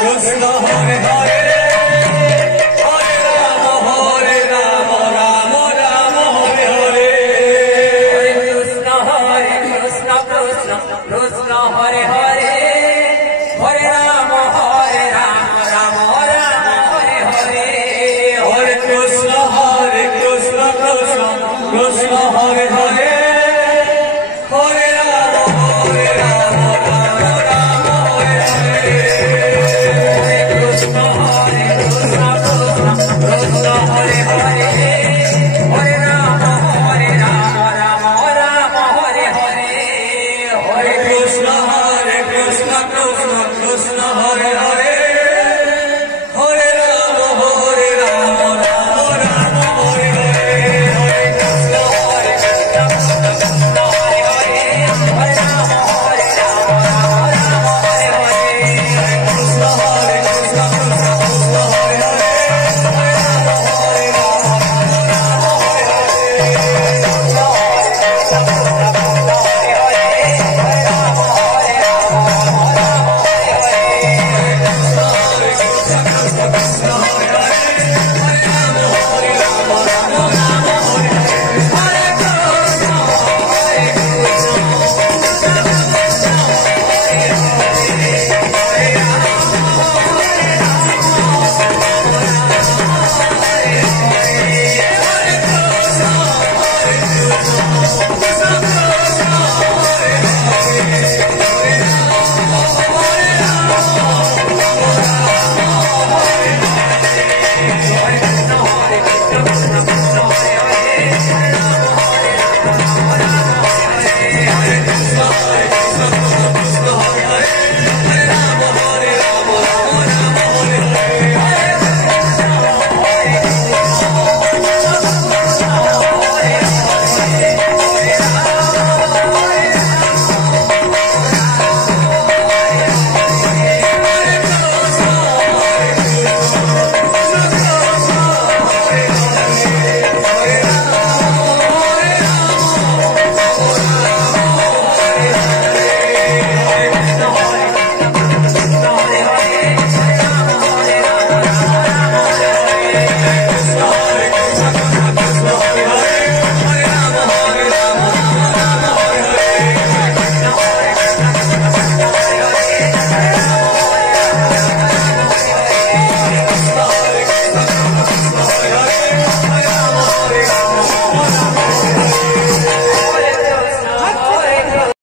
Krishna Hare Hare Hare Ram Ram Ram Hare Hare Krishna Krishna Krishna Hare Hare Hare Ram Ram Hare Hare Hare Krishna Krishna Krishna Hare Hare Hare Ram Ram Hare Hare Krishna Krishna Krishna Hare Hare